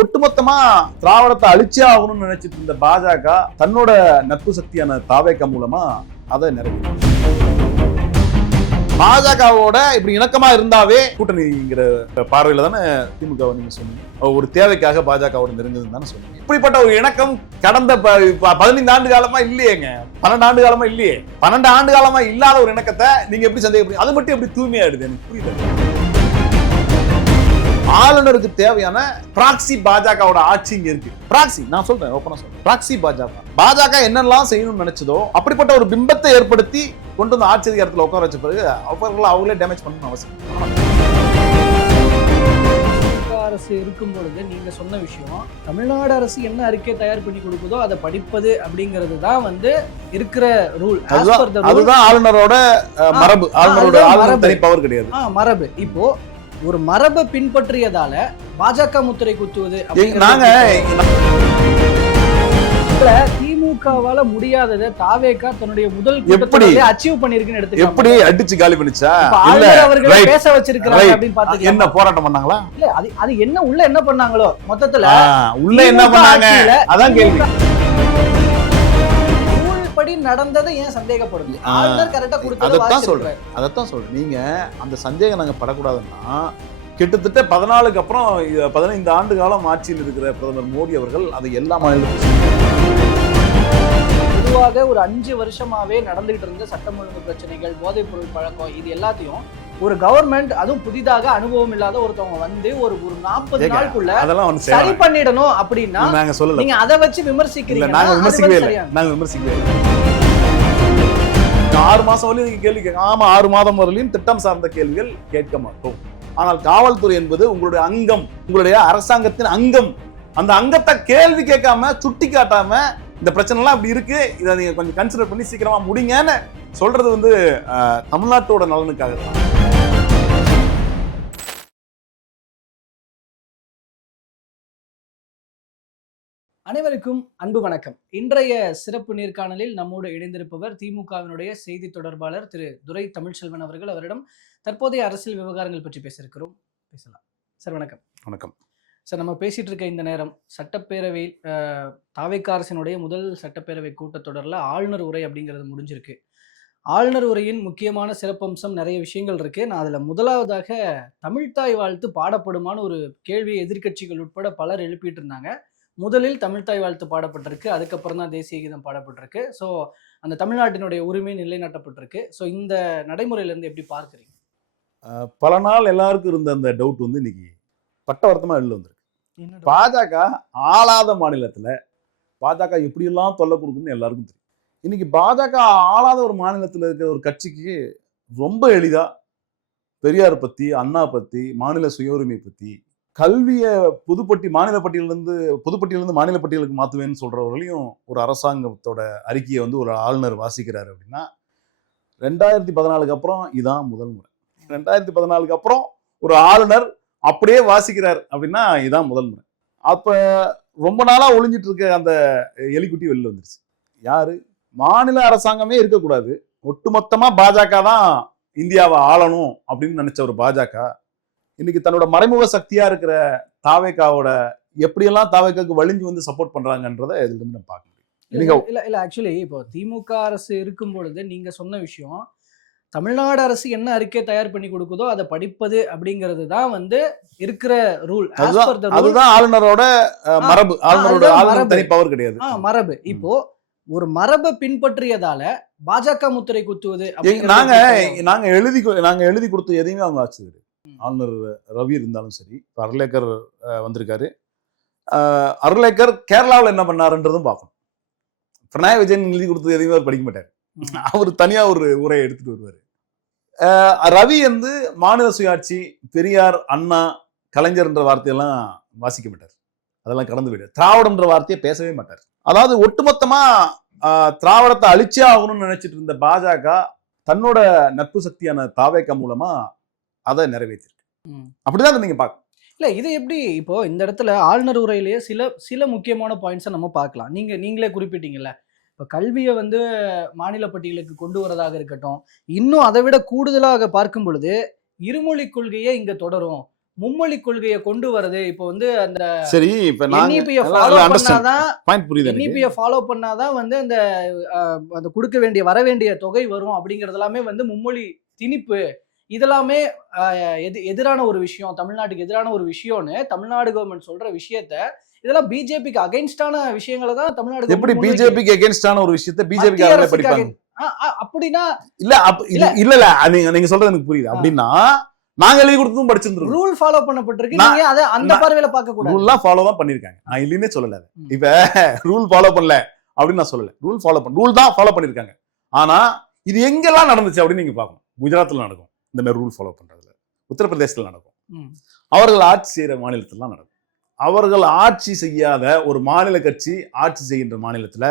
ஒட்டுமொத்தமா திராவிடத்தை அழிச்சே ஆகணும்னு நினைச்சிட்டு இருந்த பாஜக தன்னோட நட்பு சக்தியான தாவேகா மூலமா அதை நிறைவேற்றும். பாஜகவோட இப்படி இணக்கமா இருந்தாவே கூட்டணிங்கிற பார்வையில தானே திமுக நீங்க சொன்னீங்க. ஒரு தேவைக்காக பாஜகவோட நெருங்குதுன்னு தானே சொன்னீங்க. இப்படிப்பட்ட ஒரு இணக்கம் கடந்த 15 ஆண்டு காலமா இல்லையேங்க, 12 ஆண்டு காலமா இல்லையே. 12 ஆண்டு காலமா இல்லாத ஒரு இணக்கத்தை நீங்க எப்படி சந்தேகப்படுறீங்க? அது மட்டும் எப்படி தூய்மையாயிடுது எனக்கு புரியல. ஆளுநருக்கு தேவையான பிராக்சி பாஜகவோட ஆட்சி இங்க இருக்கு. பிராக்சி நான் சொல்றேன், ஓப்பனா சொல்றேன், பிராக்சி பாஜக என்னெல்லாம் செய்யணும்னு நினைச்சதோ அப்படிப்பட்ட ஒரு பிம்பத்தை ஏற்படுத்தி கொண்டு வந்து ஆட்சி அதிகாரத்தில் உட்கார வச்ச பிறகு அவங்களே டேமேஜ் பண்ணணும் அவசியம். அரசு இருக்கும் பொழுது நீங்க சொன்ன விஷயம், தமிழ்நாடு அரசு என்ன அறிக்கை தயார் பண்ணி கொடுக்குதோ அதை படிப்பது அப்படிங்கிறது தான் வந்து இருக்கிற ரூல். அதுதான் ஆளுநரோட மரபு. ஆளுநரோட தனி பவர் கிடையாது, மரபு. இப்போ ஒரு மரபை பின்பற்றியதால பாஜக முத்திரை குத்துவது நாங்க திமுகவால முடியாததை தாவேகா தன்னுடைய முதல் கூட்டத்திலே அச்சீவ் பண்ணிருக்குன்னு எடுத்துக்கலாம். எப்படி அடிச்சு காலி பண்ணிச்சா இல்ல அவர்களை பேச வச்சிருக்காங்க அப்படின்னு பாத்தீங்க. என்ன போராட்டம் பண்ணாங்களா? இல்ல அது என்ன உள்ள என்ன பண்ணாங்களோ மொத்தத்துல உள்ள என்ன பண்ணாங்க அதான் கேள்வி. படி நடந்ததை ஏன் சந்தேகப்படுது? ஆளுநர் கரெக்டா கொடுத்தது. அதத்தான் சொல்றேன். நீங்க அந்த சந்தேகம் நாங்க படக்கூடாதுன்னா கிட்டத்தட்ட 14க்கு அப்புறம் 15 ஆண்டு காலம் ஆட்சியில் இருக்கிற பிரதமர் மோடி அவர்கள் அதை எல்லா மாநிலத்திலும் பொதுவாக ஒரு 5 வருஷமாவே நடந்துகிட்டு இருந்த சட்டம் ஒழுங்கு பிரச்சனைகள், போதைப் பொருள் பழக்கம், இது எல்லாத்தையும் ஒரு கவர்மெண்ட், அதுவும் புதிதாக அனுபவம் இல்லாத ஒருத்தவங்க வந்து ஒரு 40 நாளுக்குள்ள சரி பண்ணிடணும் அப்படின்னா நீங்க அதை வச்சு விமர்சிக்கிறீங்க. நாங்க விமர்சிக்கவே இல்லை. 6 மாசம் வரையும் கேள்வி கேட்க, ஆமா 6 மாதம் வரையிலும் திட்டம் சார்ந்த கேள்விகள் கேட்க மாட்டோம். ஆனால் காவல்துறை என்பது உங்களுடைய அங்கம், உங்களுடைய அரசாங்கத்தின் அங்கம். அந்த அங்கத்தை கேள்வி கேட்காம சுட்டி காட்டாம இந்த பிரச்சனை எல்லாம் அப்படி இருக்கு, இதை நீங்க கொஞ்சம் கன்சிடர் பண்ணி சீக்கிரமா முடிங்கன்னு சொல்றது வந்து தமிழ்நாட்டோட நலனுக்காக தான். அனைவருக்கும் அன்பு வணக்கம். இன்றைய சிறப்பு நேர்காணலில் நம்மோடு இணைந்திருப்பவர் திமுகவினுடைய செய்தி தொடர்பாளர் திரு துரை தமிழ்ச்செல்வன் அவர்கள். அவரிடம் தற்போதைய அரசியல் விவகாரங்கள் பற்றி பேசலாம். சார் வணக்கம். வணக்கம் சார். நம்ம பேசிட்டு இருக்க இந்த நேரம் சட்டப்பேரவையில் தாவேகா அரசினுடைய முதல் சட்டப்பேரவை கூட்டத்தொடரில் ஆளுநர் உரை அப்படிங்கிறது முடிஞ்சிருக்கு. ஆளுநர் உரையின் முக்கியமான சிறப்பம்சம் நிறைய விஷயங்கள் இருக்கு. நான் அதில் முதலாவதாக தமிழ்த்தாய் வாழ்த்து பாடப்படுமான ஒரு கேள்வியை எதிர்க்கட்சிகள் உட்பட பலர் எழுப்பிட்டு இருந்தாங்க. முதலில் தமிழ்த்தாய் வாழ்த்து பாடப்பட்டிருக்கு, அதுக்கப்புறம் தான் தேசிய கீதம் பாடப்பட்டிருக்கு. ஸோ அந்த தமிழ்நாட்டினுடைய உரிமை நிலைநாட்டப்பட்டிருக்கு. ஸோ இந்த நடைமுறையிலேருந்து எப்படி பார்க்குறீங்க? பல நாள் எல்லாருக்கும் இருந்த அந்த டவுட் வந்து இன்னைக்கு பட்டவர்த்தமா வெளில வந்திருக்கு. பாஜக ஆளாத மாநிலத்துல பாஜக எப்படியெல்லாம் தொல்லை கொடுக்குன்னு எல்லாருக்கும் தெரியும். இன்னைக்கு பாஜக ஆளாத ஒரு மாநிலத்தில் இருக்கிற ஒரு கட்சிக்கு ரொம்ப எளிதா பெரியார் பத்தி, அண்ணா பத்தி, மாநில சுய உரிமை பத்தி, கல்வியை மாநில பட்டியலிருந்து மாநில பட்டியலுக்கு மாத்துவேன்னு சொல்றவர்களையும் ஒரு அரசாங்கத்தோட அறிக்கையை வந்து ஒரு ஆளுநர் வாசிக்கிறாரு அப்படின்னா 2014க்கு அப்புறம் இதான் முதல் முறை. 2014க்கு அப்புறம் ஒரு ஆளுநர் அப்படியே வாசிக்கிறார் அப்படின்னா இதான் முதல் முறை. அப்ப ரொம்ப நாளா ஒளிஞ்சிட்டு இருக்க அந்த எலிக்குட்டி வெளில வந்துருச்சு. யாரு? மாநில அரசாங்கமே இருக்கக்கூடாது, ஒட்டுமொத்தமா பாஜக தான் இந்தியாவை ஆளணும் அப்படின்னு நினைச்ச ஒரு பாஜக இன்னைக்கு தன்னோட மறைமுக சக்தியா இருக்கிற தாவேகாவோட எப்படியெல்லாம் தாவேகாவுக்கு வலிஞ்சு வந்து சப்போர்ட் பண்றாங்கன்றத இதுல இருந்து நம்ம பார்க்க முடியும். இல்ல ஆக்சுவலி இப்போ திமுக அரசு இருக்கும் பொழுது நீங்க சொன்ன விஷயம், தமிழ்நாடு அரசு என்ன அறிக்கை தயார் பண்ணி கொடுக்குதோ அதை படிப்பது அப்படிங்கிறது தான் வந்து இருக்கிற ரூல். அதுதான் ஆளுநரோட மரபு. ஆளுநரோட தனி பவர் கிடையாது, மரபு. இப்போ ஒரு மரபை பின்பற்றியதால பாஜக முத்திரை குத்துவது நாங்க எழுதி கொடுத்த எதையுமே அவங்க ஆச்சு. ஆளுநர் ரவி இருந்தாலும் சரி, இப்போ அர்லேக்கர் வந்திருக்காரு. அர்லேக்கர் கேரளாவில் என்ன பண்ணாருன்றதும் பார்க்கணும். பினராயி விஜயன் எழுதி கொடுத்தது எதையுமே அவர் படிக்க மாட்டார். அவர் தனியா ஒரு உரையை எடுத்துட்டு வருவாரு. ரவி வந்து மாநில சுயாட்சி, பெரியார், அண்ணா, கலைஞர்ன்ற வார்த்தையெல்லாம் வாசிக்க மாட்டார். அதெல்லாம் கடந்து போயிட்டார். திராவிடம்ன்ற வார்த்தையை பேசவே மாட்டார். அதாவது ஒட்டுமொத்தமா திராவிடத்தை அழிச்சே ஆகணும்னு நினைச்சிட்டு இருந்த பாஜக தன்னோட நட்பு சக்தியான தாவேகா மூலமா அதை நிறைவேற்றிருக்கு. அப்படிதான் நீங்க பார்க்க. இல்ல இது எப்படி இப்போ இந்த இடத்துல ஆளுநர் உரையிலேயே சில முக்கியமான பாயிண்ட்ஸை நம்ம பார்க்கலாம். நீங்களே குறிப்பிட்டீங்கல்ல, இப்போ கல்வியை வந்து மாநில பட்டியலுக்கு கொண்டு வரதாக இருக்கட்டும், இன்னும் அதை விட கூடுதலாக பார்க்கும் பொழுது இருமொழி கொள்கையே இங்க தொடரும், மும்மொழி கொள்கையை கொண்டு வருது. இப்போ வந்து அந்த சரி இப்ப நாங்க NEP-ய ஃபாலோ பண்ணாதான் பாயிண்ட் புரியுது எனக்கு. NEP-ய ஃபாலோ பண்ணாதான் வந்து அந்த கொடுக்க வேண்டிய வர வேண்டிய தொகை வரும் அப்படிங்கிறது எல்லாமே வந்து மும்மொழி திணிப்பு இதெல்லாமே எதிரான ஒரு விஷயம், தமிழ்நாட்டுக்கு எதிரான ஒரு விஷயம்னு தமிழ்நாடு கவர்மெண்ட் சொல்ற விஷயத்த இதெல்லாம் பிஜேபிக்கு அகைன்ஸ்டான விஷயங்களை தான் தமிழ்நாடு எப்படி government பிஜேபிக்கு அகைன்ஸ்டான ஒரு விஷயத்தை பிஜேபி மத்திய அரசுக்கு படிப்பாங்க? அப்படின்னா இல்ல நீங்க சொல்றது எனக்கு புரியுது. அப்படின்னா நாங்க எழுதி கொடுத்ததும் படிச்சிருந்தோம். ரூல் ஃபாலோ பண்ணப்பட்டிருக்கு. நீங்க அத அந்த பார்வையில பார்க்க கூடாது. ரூல்லாம் ஃபாலோ தான் பண்ணிருக்காங்க. நான் இல்லைன்னே சொல்லல. இப்ப ரூல் ஃபாலோ பண்ணல அப்படின்னு நான் சொல்லல. ரூல் தான் ஃபாலோ பண்ணிருக்காங்க. ஆனா இது எங்கெல்லாம் நடந்துச்சு அப்படின்னு நீங்க பார்க்கணும். குஜராத்ல நடக்கும் இந்த மாதிரி ரூல் ஃபாலோ பண்றதுல, உத்தரப்பிரதேசத்துல நடக்கும், அவர்கள் ஆட்சி செய்யற மாநிலத்துல நடக்கும். அவர்கள் ஆட்சி செய்யாத ஒரு மாநில கட்சி ஆட்சி செய்கின்ற மாநிலத்துல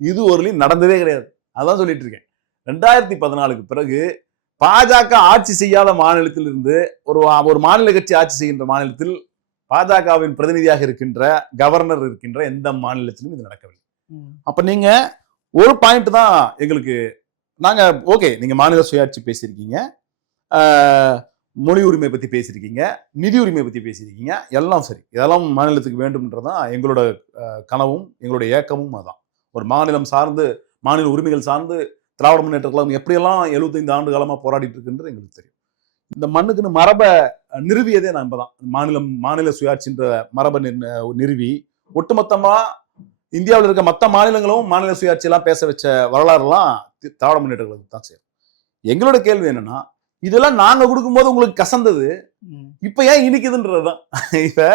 இது ஒருலையும் நடந்ததே கிடையாது. அதான் சொல்லிட்டு இருக்கேன். 2014க்கு பிறகு பாஜக ஆட்சி செய்யாத மாநிலத்தில் இருந்து ஒரு மாநில கட்சி ஆட்சி செய்கின்ற மாநிலத்தில் பாஜகவின் பிரதிநிதியாக இருக்கின்ற கவர்னர் இருக்கின்ற எந்த மாநிலத்திலும் இது நடக்கவில்லை. அப்ப நீங்க ஒரு பாயிண்ட் தான் எங்களுக்கு, நாங்க ஓகே நீங்க மாநில சுயாட்சி பேசியிருக்கீங்க, மொழி உரிமை பத்தி பேசியிருக்கீங்க, நிதி உரிமை பத்தி பேசியிருக்கீங்க, எல்லாம் சரி, இதெல்லாம் மாநிலத்துக்கு வேண்டும்ன்றதான் எங்களோட கனவும் எங்களுடைய ஏக்கமும். அதான் ஒரு மாநிலம் சார்ந்து மாநில உரிமைகள் சார்ந்து திராவிட முன்னேற்ற கழகம் எப்படியெல்லாம் 75 ஆண்டு காலமா போராடிட்டு இருக்குன்றது எங்களுக்கு தெரியும். இந்த மண்ணுக்குன்னு மரபை நிறுவியதே நம்ம தான். மாநில சுயாட்சின்ற மரபை நிறுவி ஒட்டுமொத்தமா இந்தியாவில் இருக்க மற்ற மாநிலங்களும் மாநில சுயாட்சி எல்லாம் பேச வச்ச வரலாறுலாம் திராவிட முன்னேற்ற கழகத்துக்கு தான் சேரும். எங்களோட கேள்வி என்னன்னா, இதெல்லாம் நாங்க கொடுக்கும்போது உங்களுக்கு கசந்தது, இப்ப ஏன் இனிக்குதுன்றதுதான். இப்ப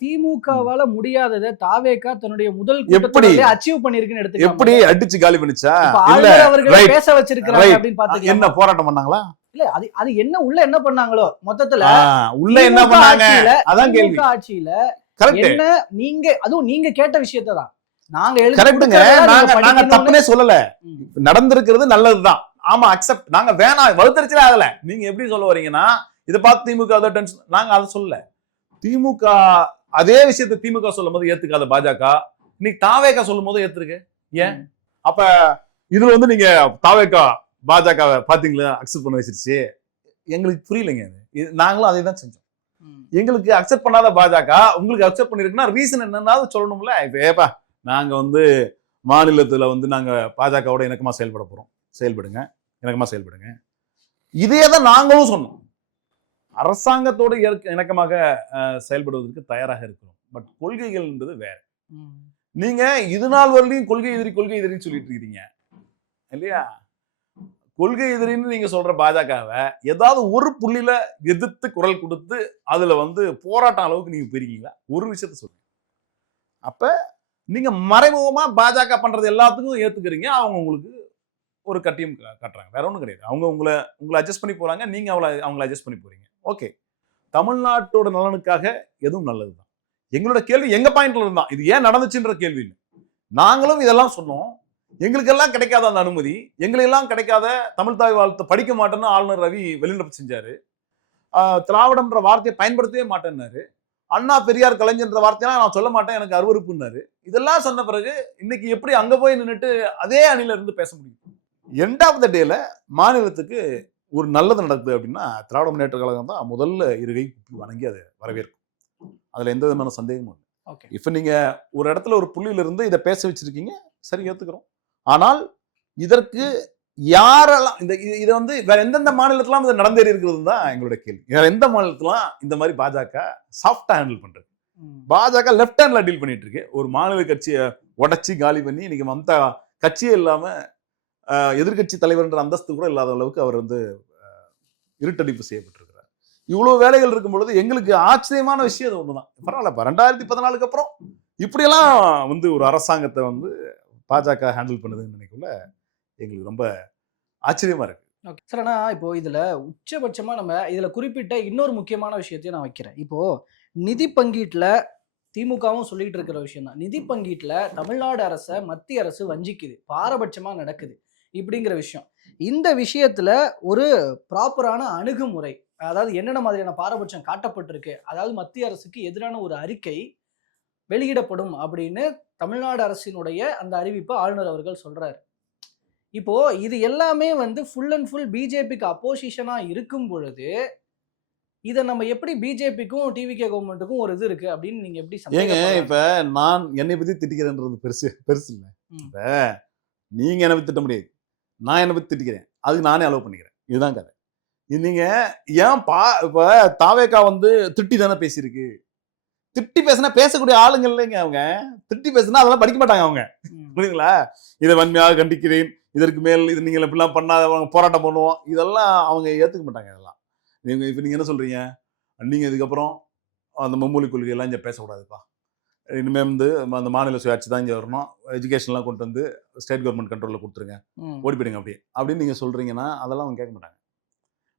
திமுகவால முடியாததை தாவேகா தன்னுடைய முதல் எப்படி அச்சீவ் பண்ணிருக்குன்னு எடுத்து எப்படி அடிச்சு காலி பண்ணிச்சா? பேச வச்சிருக்காங்க அப்படின்னு பாத்தீங்கன்னா என்ன போராட்டம் பண்ணாங்களா? இல்ல அது என்ன உள்ள என்ன பண்ணாங்களோ மொத்தத்துல உள்ள என்ன பண்ணாங்க? அதான் கேள்வி. ஆட்சியில என்ன நீங்க கேட்ட விஷயத்தான் நாங்க நாங்க தப்புனே சொல்லல. நடந்திருக்கிறது நல்லதுதான். ஆமா அக்செப்ட். நாங்க வேணாம் வலுத்தறிச்சலே ஆகல. நீங்க எப்படி சொல்ல வரீங்கன்னா இதை பார்த்து திமுக நாங்க அதை சொல்லல. திமுக அதே விஷயத்தை திமுக சொல்லும் போது ஏத்துக்காத பாஜக இன்னைக்கு தாவேகா சொல்லும் போது ஏத்துருக்கு. ஏன் அப்ப இதுல வந்து நீங்க தாவேகா பாஜக பாத்தீங்களா அக்செப்ட் பண்ண வச்சிருச்சு? எங்களுக்கு புரியலைங்க. நாங்களும் அதே தான் செஞ்சோம். எங்களுக்கு அக்செப்ட் பண்ணாத பாஜக உங்களுக்கு அக்செப்ட் பண்ணிருக்குன்னா ரீசன் என்னன்னாவது சொல்லணும்ல. இப்ப ஏப்பா நாங்க வந்து மாநிலத்துல வந்து நாங்க பாஜகவோட இணக்கமா செயல்பட போறோம், செயல்படுங்க, இணக்கமா செயல்படுங்க. இதே தான் நாங்களும் சொன்னோம். அரசாங்கத்தோடு இணக்கமாக செயல்படுவதற்கு தயாராக இருக்கிறோம். பட் கொள்கைகள் என்பது வேற. நீங்க இது நாள் வரலையும் கொள்கை எதிரின்னு சொல்லிட்டு இருக்கீங்க இல்லையா? கொள்கை எதிரின்னு நீங்க சொல்ற பாஜகவை ஏதாவது ஒரு புள்ளியில எதிர்த்து குரல் கொடுத்து அதுல வந்து போராட்டம் அளவுக்கு நீங்க போயிருக்கீங்களா? ஒரு விஷயத்த சொல்லுங்க. அப்ப நீங்க மறைமுகமா பாஜக பண்றது எல்லாத்துக்கும் ஏத்துக்கிறீங்க. அவங்க உங்களுக்கு ஒரு கட்டியம் கட்டுறாங்க. வேற ஒண்ணும் கிடையாது. அவங்க உங்களை அட்ஜஸ்ட் பண்ணி போறாங்க, நீங்க அவங்களை அட்ஜஸ்ட் பண்ணி போறீங்க. ஓகே, தமிழ்நாட்டோட நலனுக்காக எதுவும் நல்லதுதான். எங்களோட கேள்வி எங்க பாயிண்ட்ல இருந்தான், இது ஏன் நடந்துச்சுன்ற கேள்வி இல்லை. நாங்களும் இதெல்லாம் சொன்னோம். எங்களுக்கெல்லாம் கிடைக்காத அந்த அனுமதி, எங்களுக்கெல்லாம் கிடைக்காத தமிழ் தாய் வாழ்த்து படிக்க மாட்டேன்னு ஆளுநர் ரவி வெளிநடப்பு செஞ்சாரு. திராவிடம்ன்ற வார்த்தையை பயன்படுத்தவே மாட்டேன்னாரு. அண்ணா பெரியார் கலைஞர்ன்ற வார்த்தையெல்லாம் நான் சொல்ல மாட்டேன், எனக்கு அருவருப்புன்னாரு. இதெல்லாம் சொன்ன பிறகு இன்னைக்கு எப்படி அங்க போய் நின்றுட்டு அதே அணில இருந்து பேச முடியும்? எண்ட் ஆஃப் த டேல மாநிலத்துக்கு ஒரு நல்லது நடக்குது அப்படின்னா திராவிட முன்னேற்ற கழகம் தான் முதல்ல இருகை வணங்கி அதை வரவேற்கும். அதுல எந்த விதமான சந்தேகமும் இல்லை. இப்ப நீங்க ஒரு இடத்துல ஒரு புள்ளியில இருந்து இதை பேச வச்சிருக்கீங்க, சரி ஏத்துக்கிறோம். ஆனால் இதற்கு யாரெல்லாம் இதை வந்து வேற எந்தெந்த மாநிலத்திலாம் இது நடந்தேறி இருக்கிறது தான் எங்களுடைய கேள்வி. வேற எந்த மாநிலத்திலாம் இந்த மாதிரி பாஜக சாஃப்டா ஹேண்டில் பண்றது? பாஜக லெப்ட் ஹேண்ட்ல டீல் பண்ணிட்டு இருக்கு. ஒரு மாநில கட்சியை உடைச்சி காலி பண்ணி இன்னைக்கு மமதா கட்சியே இல்லாம எதிர்கட்சி தலைவர் அந்தஸ்து கூட இல்லாத அளவுக்கு அவர் வந்து இருட்டடிப்பு செய்யப்பட்டிருக்கிறார். இவ்வளவு வேலைகள் இருக்கும் பொழுது எங்களுக்கு ஆச்சரியமான விஷயம் அது ஒண்ணுதான். பரவாயில்லப்பா, 2014க்கு அப்புறம் இப்படியெல்லாம் வந்து ஒரு அரசாங்கத்தை வந்து பாஜக ஹேண்டில் பண்ணுதுன்னு நினைக்கல எங்களுக்கு ரொம்ப ஆச்சரியமா இருக்கு. ஓகே சார், ஆனா இப்போ இதுல உச்சபட்சமா நம்ம இதுல குறிப்பிட்ட இன்னொரு முக்கியமான விஷயத்தையும் நான் வைக்கிறேன். இப்போ நிதி பங்கீட்டுல திமுகவும் சொல்லிட்டு இருக்கிற விஷயம் தான். நிதி பங்கீட்டுல தமிழ்நாடு அரசை மத்திய அரசு வஞ்சிக்குது, பாரபட்சமா நடக்குது இப்படிங்கிற விஷயம். இந்த விஷயத்துல ஒரு ப்ராப்பரான அணுகுமுறை, அதாவது என்னென்ன மாதிரியான பாரபட்சம் காட்டப்பட்டிருக்கு, அதாவது மத்திய அரசுக்கு எதிரான ஒரு அறிக்கை வெளியிடப்படும் அப்படின்னு தமிழ்நாடு அரசினுடைய அந்த அறிவிப்பை ஆளுநர் அவர்கள் சொல்றாரு. இப்போ இது எல்லாமே வந்து ஃபுல் அண்ட் ஃபுல் பிஜேபிக்கு அப்போசிஷனா இருக்கும் பொழுது இதை நம்ம எப்படி பிஜேபிக்கும் டிவிகே கவர்மெண்ட்டுக்கும் ஒரு இது இருக்கு அப்படின்னு நீங்க எப்படி ஏங்க சந்தேகப்படலாம்? இப்ப நான் என்னை பத்தி திட்டிக்கிறேன்றது பெருசு இல்ல. ம். இப்ப நீங்க என்ன பத்தி திட்ட முடியாது, நான் என்ன பத்தி திட்டிக்கிறேன், அதுக்கு நானே அலோவ் பண்ணிக்கிறேன். இதுதான் கதை. இது நீங்க ஏன் இப்ப தாவேகா வந்து திட்டி தானே பேசியிருக்கு. திட்டி பேசினா பேசக்கூடிய ஆளுங்க இல்லைங்க அவங்க. திட்டி பேசினா அதெல்லாம் படிக்க மாட்டாங்க அவங்க. ம். புரியுதுங்களா? இதை வன்மையாக கண்டிக்கிறேன், இதற்கு மேல் இது நீங்கள் இப்படிலாம் பண்ணாத, போராட்டம் பண்ணுவோம், இதெல்லாம் அவங்க ஏத்துக்க மாட்டாங்க. இதெல்லாம் இப்ப நீங்க என்ன சொல்றீங்க, நீங்க இதுக்கப்புறம் அந்த மும்மொழி கொள்கையெல்லாம் இங்க பேசக்கூடாதுப்பா, இனிமே வந்து அந்த மாநில சுயாட்சி தான் இங்க வரணும், எஜுகேஷன்லாம் கொண்டு வந்து ஸ்டேட் கவர்மெண்ட் கண்ட்ரோல்ல கொடுத்துருங்க, ம். ஓடி போயிடுங்க அப்படின்னு நீங்க சொல்றீங்கன்னா அதெல்லாம் அவங்க கேட்க மாட்டாங்க.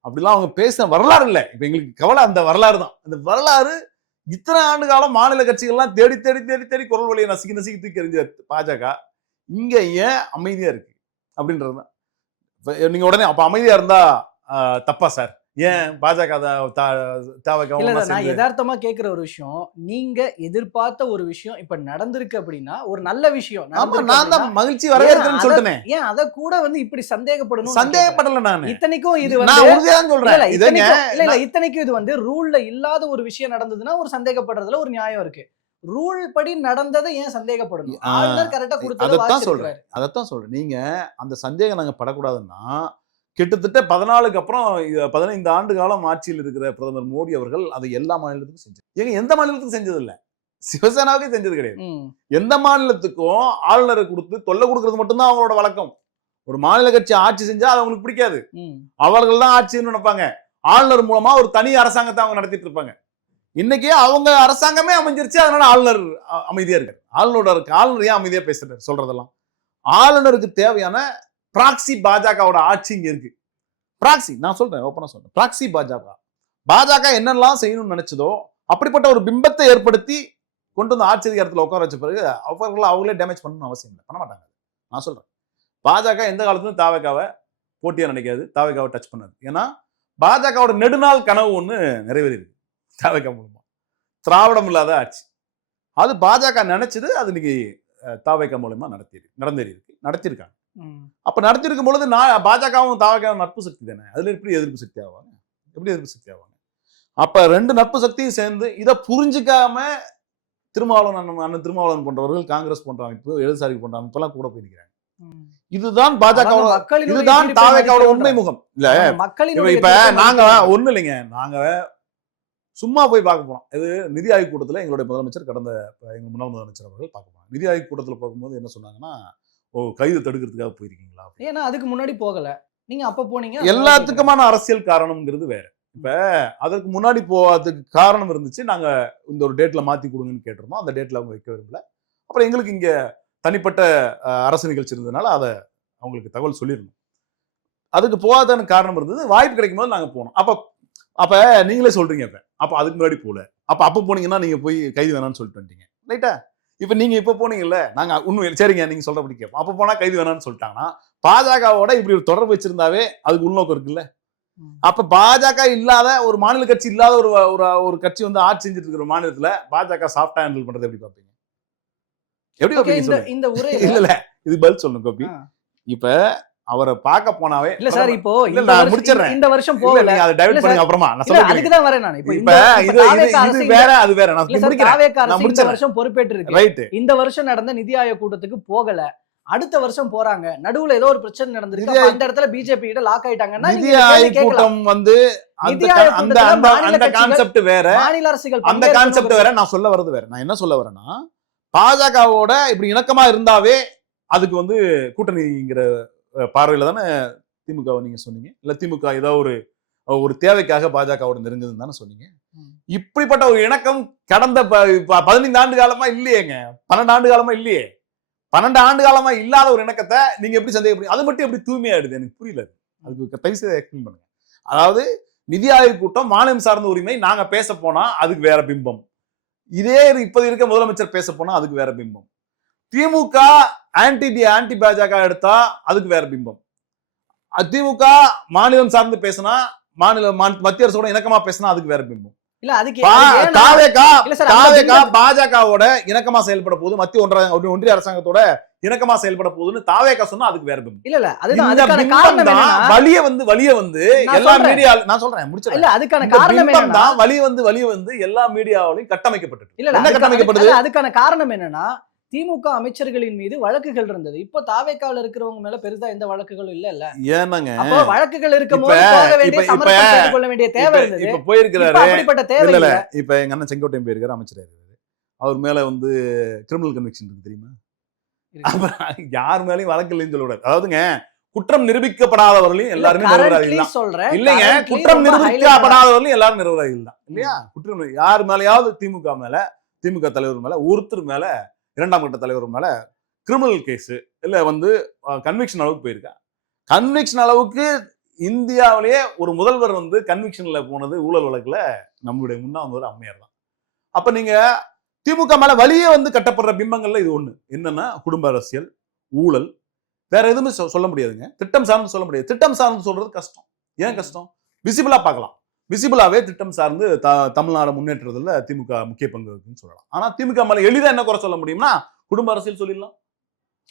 அப்படிலாம் அவங்க பேச வரலாறு இல்லை. இப்ப எங்களுக்கு கவலை அந்த வரலாறு தான். அந்த வரலாறு இத்தனை ஆண்டு காலம் மாநில கட்சிகள்லாம் தேடி தேடி தேடி தேடி குரல் வழியை நசுக்கி நசுக்கி தூக்கி எறிஞ்ச பாஜக இங்க ஏன் அமைதியா இருக்கு அப்படின்றதுதான். நீங்க உடனே அப்ப அமைதியா இருந்தா தப்பா சார்? ஏன் பாஜக இல்ல நான் யதார்த்தமா கேக்குற ஒரு விஷயம், நீங்க எதிர்பார்த்த ஒரு விஷயம் இப்ப நடந்திருக்கு அப்படின்னா ஒரு நல்ல விஷயம் நடந்திருக்கு நான் தான் அப்படின்னா, மகிழ்ச்சி வரவேற்கிறேன்னு சொல்லிட்டேனே. ஏன் அத கூட வந்து இப்படி சந்தேகப்படணும்? சந்தேகப்படல நானு. இத்தனைக்கும் இது நான் வந்து உறுதியா சொல்றேன். இல்ல இத்தனைக்கும் இது வந்து ரூல்ல இல்லாத ஒரு விஷயம் நடந்ததுன்னா ஒரு சந்தேகப்படுறதுல ஒரு நியாயம் இருக்கு. ரூல் படி நடந்ததை ஏன் சந்தேகப்படணும்? ஆளுநர் கரெக்டா கொடுத்தத அதைத்தான் சொல்றேன். நீங்க அந்த சந்தேகம் நாங்க படக்கூடாதுன்னா, கிட்டத்தட்ட 14க்கு அப்புறம் 15 ஆண்டு காலம் ஆட்சியில் இருக்கிற பிரதமர் மோடி அவர்கள் அதை எல்லா மாநிலத்துக்கும் செஞ்சது. ஏங்க எந்த மாநிலத்துக்கும் செஞ்சது இல்ல, சிவசேனாவுக்கு செஞ்சது கிடையாது. எந்த மாநிலத்துக்கும் ஆளுநரை கொடுத்து தொல்லை கொடுக்கறது மட்டும்தான் அவங்களோட வழக்கம். ஒரு மாநில கட்சி ஆட்சி செஞ்சா அது அவங்களுக்கு பிடிக்காது. அவர்கள் தான் ஆட்சின்னு நினைப்பாங்க. ஆளுநர் மூலமா ஒரு தனி அரசாங்கத்தை அவங்க நடத்திட்டு இருப்பாங்க. இன்னைக்கு அவங்க அரசாங்கமே அமைஞ்சிருச்சு, அதனால ஆளுநர் அமைதியா இருக்காரு. ஆளுநர் ஏன் அமைதியா பேசுறாரு? சொல்றதெல்லாம் ஆளுநருக்கு தேவையான பிராக்சி பாஜகவோட ஆட்சி இங்க இருக்கு. பிராக்சி நான் சொல்றேன், ஓப்பனா சொல்றேன், பிராக்சி பாஜக என்னெல்லாம் செய்யணும்னு நினைச்சதோ அப்படிப்பட்ட ஒரு பிம்பத்தை ஏற்படுத்தி கொண்டு வந்து ஆட்சி அதிகாரத்தில் உட்கார வச்ச பிறகு அவங்களே டேமேஜ் பண்ணணும்னு அவசியம் இல்லை, பண்ண மாட்டாங்க. நான் சொல்றேன், பாஜக எந்த காலத்துலையும் தாவேகாவை போட்டியா நினைக்காது, தாவேகாவை டச் பண்ணாது. ஏன்னா பாஜகவோட நெடுநாள் கனவு ஒண்ணு நிறைவேறியிருக்கு தாவேகா மூலமா, திராவிடம் இல்லாத ஆட்சி. அது பாஜக நினைச்சது, அது இன்னைக்கு தாவேகா மூலமா நடத்தியிருக்காங்க. அப்ப நடத்திருக்கும் பொழுது பாஜகவும் தாவேகாவும் நட்பு சக்தி தானே, அதுல எப்படி எதிர்ப்பு சக்தி ஆவாங்க? அப்ப ரெண்டு நட்பு சக்தியும் சேர்ந்து இதை புரிஞ்சுக்காம அண்ணன் திருமாவளவன் போன்றவர்கள், காங்கிரஸ் போன்ற அமைப்பு, இடதுசாரி போன்ற அமைப்பெல்லாம் கூட போயிருக்கிறாங்க. இதுதான் பாஜக, இதுதான் தாவேகாவோட உண்மை முகம். இல்ல இப்ப நாங்க ஒண்ணு இல்லைங்க, நாங்க சும்மா போய் பார்க்க போனோம். இது நிதி ஆயோக் கூட்டத்தில் எங்களுடைய முதலமைச்சர் எங்க முன்னாள் முதலமைச்சர் அவர்கள் பார்க்க போனோம். நிதி ஆயோக் கூட்டத்தில் பார்க்கும்போது என்ன சொன்னாங்கன்னா, கைது தடுக்கிறதுக்காக போயிருக்கீங்களா? ஏன்னா அதுக்கு முன்னாடி போகல, நீங்க அப்ப போனீங்க. எல்லாத்துக்குமான அரசியல் காரணம்ங்கிறது வேற. இப்ப அதற்கு முன்னாடி போறதுக்கு காரணம் இருந்துச்சு, நாங்க இந்த ஒரு டேட்ல மாத்தி கொடுங்கன்னு கேட்டிருந்தோம். அந்த டேட்ல அவங்க வைக்க விரும்பல. அப்புறம் எங்களுக்கு இங்க தனிப்பட்ட அரசு நிகழ்ச்சி இருந்ததுனால அதை அவங்களுக்கு தகவல் சொல்லியிருந்தோம். அதுக்கு போகாதான காரணம் இருந்தது. வாய்ப்பு கிடைக்கும் போது நாங்க போனோம். அப்ப நீங்களே சொல்றீங்க, அப்ப அதுக்கு முன்னாடி போல, அப்ப போனீங்கன்னா நீங்க போய் கைது வேணாம்னு சொல்லிட்டு வந்துட்டீங்க, ரைட்டா? இப்ப நீங்க இப்ப போனீங்கல்ல, நாங்க உண்மை சரிங்க நீங்க சொல்றபடி கேட்போம். அப்ப போனா கைது வேணாம்னு சொல்லிட்டாங்கன்னா, பாஜகவோட இப்படி ஒரு தொடர்பு வச்சிருந்தாவே அதுக்கு உள்நோக்கம் இருக்குல்ல. அப்ப பாஜக இல்லாத ஒரு மாநில கட்சி இல்லாத ஒரு கட்சி வந்து ஆட்சி செஞ்சுட்டு இருக்கிற மாநிலத்துல பாஜக சாஃப்டா ஹேண்டில் பண்றது எப்படி பாப்பீங்க? இல்ல இது பதில் சொல்லணும் கோபி. இப்ப அவரை பார்க்க போனாவே இல்ல சார், இப்போ நான் முடிச்சிடுறேன், இந்த வருஷம் போகல, அதை டைவர்ட் பண்ணுங்க அப்புறமா நான் சொல்றேன். அதுக்கு தான் வரேன் நான். இப்போ இது வேற அது வேற, நான் முடிக்கிறேன். நான் முடிச்ச வருஷம் பொறுப்பேற்று இருக்கு, ரைட்? இந்த வருஷம் நடந்த நிதி ஆயோக் கூட்டத்துக்கு போகல, அடுத்த வருஷம் போறாங்க, நடுவுல ஏதோ ஒரு பிரச்சனை நடந்திருக்கு, அந்த இடத்துல பிஜேபி கிட்ட லாக் ஆயிட்டாங்கன்னா நிதி ஆயோக் கூட்டம் வந்து அந்த கான்செப்ட் வேற, மாநில அரசுகள் அந்த கான்செப்ட் வேற. நான் சொல்ல வரது வேற. நான் என்ன சொல்ல வரேன்னா, பாஜகவோட இப்படி இணக்கமா இருந்தாவே அதுக்கு வந்து கூட்டணிங்கிற பார்வையில தானே திமுகவை நீங்க சொன்னீங்க. இல்ல திமுக ஏதோ ஒரு தேவைக்காக பாஜகவோட நெருங்குதுன்னு தானே சொன்னீங்க. இப்படிப்பட்ட ஒரு இணக்கம் கடந்த 15 ஆண்டு காலமா இல்லையேங்க, 12 ஆண்டு காலமா இல்லையே. 12 ஆண்டு காலமா இல்லாத ஒரு இணக்கத்தை நீங்க எப்படி சந்தேகப்படுறீங்க? அது மட்டும் எப்படி தூய்மையாயிடுது? எனக்கு புரியல. அதுக்கு தயவு செய்து எக்ஸ்பிளைன் பண்ணுங்க. அதாவது நிதி ஆயோக் கூட்டம் மாநிலம் சார்ந்த உரிமை, நாங்க பேச போனா அதுக்கு வேற பிம்பம். இதே இப்ப இருக்க முதலமைச்சர் பேச போனா அதுக்கு வேற பிம்பம். திமுக ஆன்டி பாஜக எடுத்தா அதுக்கு வேற பிம்பம். திமுக மாநிலம் சார்ந்து பேசினா, மத்திய அரசோட இணக்கமா பேசினா அதுக்கு வேற பிம்பம். இல்ல அதுக்கு ஏன்னா- இல்ல சார், அந்த பிம்பம் பாஜகவோட இணக்கமா செயல்பட போகுது, மத்திய ஒன்றிய அரசாங்கத்தோட இணக்கமா செயல்பட போகுதுன்னு தாவேகா சொன்னா அதுக்கு வேற பிம்பம். இல்ல அதுதான் இந்த அதுக்கான பிம்பம் காரணம் தான் என்னன்னா வலிய வந்து நான் எல்லா சொல்றேன். மீடியா, நான் சொல்றேன் முடிச்சிடறேன். இல்ல அதுக்கான இந்த காரணம் பிம்பம் என்னன்னா தான் வலிய வந்து எல்லா மீடியாவிலும் கட்டமைக்கப்பட்டது. இல்ல என்ன கட்டமைக்கப்படுது? அதுக்கான காரணம் என்னன்னா திமுக அமைச்சர்களின் மீது வழக்குகள் இருந்தது. இப்போ தாவேக்கால இருக்கிறவங்க மேல பெருசா எந்த வழக்குகளும் இல்ல. ஏன்னாங்க அப்போ வழக்குகள் இருக்கும்போது இப்ப- போக வேண்டிய இப்ப- சமரசம் செய்து கொள்ள வேண்டிய தேவை இருந்தது. இப்ப போயிருக்கிறாரு. இப்ப அப்படிப்பட்ட தேவை இல்ல இல்ல. இப்ப எங்க அண்ணன் செங்கோட்டையன் போயிருக்காரு, அமைச்சரா இருக்காரு. அவர் மேல வந்து கிரிமினல் கன்விக்ஷன் இருக்கு தெரியுமா? அப்புறம் யார் மேலயும் வழக்கு இல்லைன்னு சொல்லக்கூடாது. அதாவதுங்க, குற்றம் நிரூபிக்கப்படாதவர்களையும் எல்லாருமே நிரபராதிகள் currently தான். சொல்றேன். இல்லைங்க, currently குற்றம் ரொம்ப highlight நிரூபிக்கப்படாதவர்களும் எல்லாரும் நிரபராதிகள் தான் இல்லையா? குற்றம் யார் மேலயாவது திமுக மேல, திமுக தலைவர் மேல, ஒருத்தர் மேல, இரண்டாம் கட்ட தலைவர் மேல கிரிமினல் கேஸ் இல்ல வந்து கன்விக்ஷன் அளவுக்கு போயிருக்கா. கன்விக்ஷன் அளவுக்கு இந்தியாவிலேயே ஒரு முதல்வர் வந்து கன்விக்ஷன்ல போனது ஊழல் வழக்குல நம்மளுடைய முன்னாள் முதல்வர் அம்மையார் தான். அப்ப நீங்க திமுக மேல வலியே வந்து கட்டப்படுற பிம்பங்கள்ல இது ஒண்ணு என்னன்னா, குடும்ப அரசியல், ஊழல், வேற எதுவுமே சொல்ல முடியாதுங்க. திட்டம் சார்ந்து சொல்ல முடியாது. திட்டம் சார்ந்து சொல்றது கஷ்டம். ஏன் கஷ்டம்? விசிபிளா பார்க்கலாம். விசிபிளாவே திட்டம் சார்ந்து தமிழ்நாடு முன்னேற்றத்துல திமுக முக்கிய பங்கு இருக்குன்னு சொல்லலாம். ஆனா திமுக மேல எளிதா என்ன குறை சொல்ல முடியும்னா, குடும்ப அரசியல் சொல்லிடலாம்,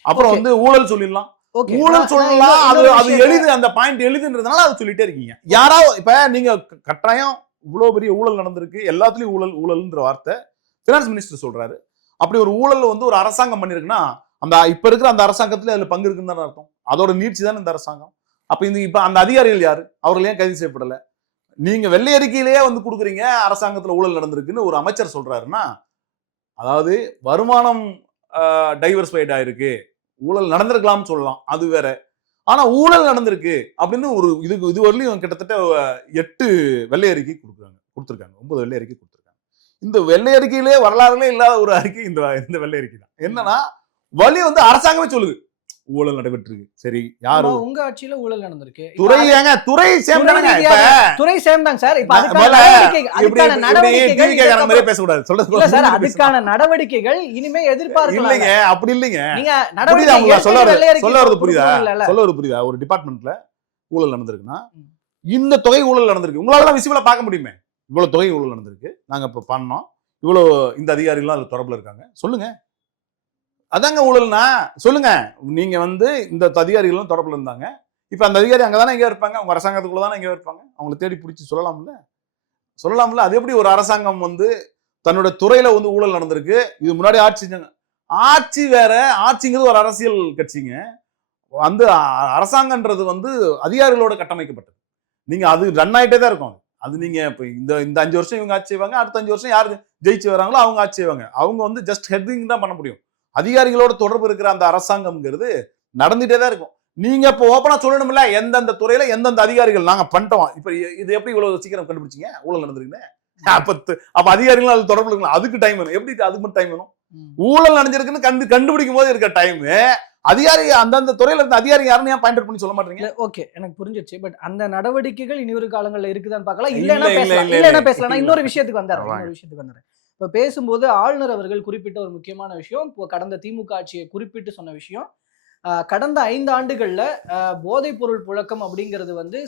அப்புறம் வந்து ஊழல் சொல்லிடலாம். Okay. ஊழல் சொல்லலாம், அது எளிது, அந்த பாயிண்ட் எளிதுன்றதுனால அது சொல்லிட்டே இருக்கீங்க. யாராவது இப்ப நீங்க கட்டாயம் இவ்வளவு பெரிய ஊழல் நடந்திருக்கு, எல்லாத்துலயும் ஊழல்ன்ற வார்த்தை பினான்ஸ் மினிஸ்டர் சொல்றாரு. அப்படி ஒரு ஊழல் வந்து ஒரு அரசாங்கம் பண்ணிருக்குன்னா, அந்த இப்ப இருக்கிற அந்த அரசாங்கத்துல அதுல பங்கு இருக்குன்னு தானே அர்த்தம். அதோட நீட்சி தானே இந்த அரசாங்கம். அப்ப இப்ப அந்த அதிகாரிகள் யாரு? அவர்கள் ஏன் கைது செய்யப்படல? நீங்க வெள்ளை அறிக்கையிலேயே வந்து கொடுக்குறீங்க அரசாங்கத்துல ஊழல் நடந்திருக்குன்னு ஒரு அமைச்சர் சொல்றாருன்னா, அதாவது வருமானம் டைவர்ஸ்ஃபைட் ஆயிருக்கு, ஊழல் நடந்திருக்கலாம்னு சொல்லலாம், அது வேற. ஆனா ஊழல் நடந்திருக்கு அப்படின்னு ஒரு இது வரலையும் கிட்டத்தட்ட 8 வெள்ளை அறிக்கை கொடுத்துருக்காங்க. 9 வெள்ளை அறிக்கை கொடுத்துருக்காங்க. இந்த வெள்ளை அறிக்கையிலே வரலாறுலே இல்லாத ஒரு அறிக்கை இந்த வெள்ளை அறிக்கை தான். என்னன்னா, வலி வந்து அரசாங்கமே சொல்லுது ஊழல் நடைபெற்றிருக்கு. சரி, யாரு உங்க ஆட்சியில ஊழல் நடந்திருக்கு? துறை சேர்ந்தாங்க. துறை சேர்ந்தாங்க சார். இப்ப அதுக்கான நடவடிக்கைகள் இனிமே எதிர்பார்க்கலாம். இல்லைங்க, அப்படி இல்லைங்க. நீங்க சொல்ல வருது புரியுதா? ஒரு டிபார்ட்மெண்ட்ல ஊழல் நடந்திருக்குன்னா, இந்த தொகை ஊழல் நடந்திருக்கு, உங்களால விசிபிளா பார்க்க முடியுமே. இவ்வளவு தொகை ஊழல் நடந்திருக்கு, நாங்க இப்ப பண்ணோம், இவ்வளவு இந்த அதிகாரிகள் அதுல தொடர்புல இருக்காங்க, சொல்லுங்க. அதாங்க ஊழல்னா சொல்லுங்க. நீங்க வந்து இந்த அதிகாரிகளும் தொடர்புல இருந்தாங்க, இப்ப அந்த அதிகாரி அங்கதானே எங்க இருப்பாங்க, அவங்க அரசாங்கத்துக்குள்ள தானே எங்க இருப்பாங்க, அவங்களை தேடி பிடிச்சி சொல்லலாம்ல. அது எப்படி ஒரு அரசாங்கம் வந்து தன்னோட துறையில வந்து ஊழல் நடந்திருக்கு, இது முன்னாடி ஆட்சி வேற, ஆட்சிங்கிறது ஒரு அரசியல் கட்சிங்க. வந்து அரசாங்கன்றது வந்து அதிகாரிகளோட கட்டமைக்கப்பட்டது. நீங்க அது ரன் ஆயிட்டே தான் இருக்கும். அது நீங்க இப்ப இந்த 5 வருஷம் இவங்க ஆட்சி செய்வாங்க, அடுத்த 5 வருஷம் யாரு ஜெயிச்சு வராங்களோ அவங்க ஆட்சி செய்வாங்க. அவங்க வந்து ஜஸ்ட் ஹெட்டிங் தான் பண்ண முடியும். அதிகாரிகளோட தொடர்பு இருக்கிற அந்த அரசாங்கம்ங்கிறது நடந்துட்டே தான் இருக்கும். நீங்க இப்ப ஓப்பனா சொல்லணும்ல, எந்தெந்த துறையில எந்தெந்த அதிகாரிகள் நாங்க பண்ணிட்டோம். இப்ப இது எப்படி இவ்வளவு சீக்கிரம் கண்டுபிடிச்சீங்க ஊழல் நடந்திருக்குன்னு? அப்ப அதிகாரிகள் அது தொடர்பு இருக்கலாம், அதுக்கு டைம் வேணும். எப்படி அதுக்கு மட்டும் டைம் வேணும்? ஊழல் நடந்திருக்குன்னு கண்டுபிடிக்கும் போது இருக்க டைம், அதிகாரி அந்தந்த துறையில இருந்த அதிகாரி யாருன்னு ஏன் பாயிண்ட் அவுட் பண்ணி சொல்ல மாட்டீங்க? ஓகே, எனக்கு புரிஞ்சிருச்சு. பட் அந்த நடவடிக்கைகள் இனி ஒரு காலங்கள்ல இருக்குதான்னு பார்க்கலாம். இல்லைன்னா பேசலாம். இன்னொரு விஷயத்துக்கு வந்துடுறேன். இப்ப பேசும்போது ஆளுநர் அவர்கள் குறிப்பிட்ட ஒரு முக்கியமான விஷயம், இப்போ கடந்த திமுக ஆட்சியை குறிப்பிட்டு சொன்ன விஷயம், கடந்த 5 ஆண்டுகள்ல போதைப் பொருள் புழக்கம் அப்படிங்கிறது வந்து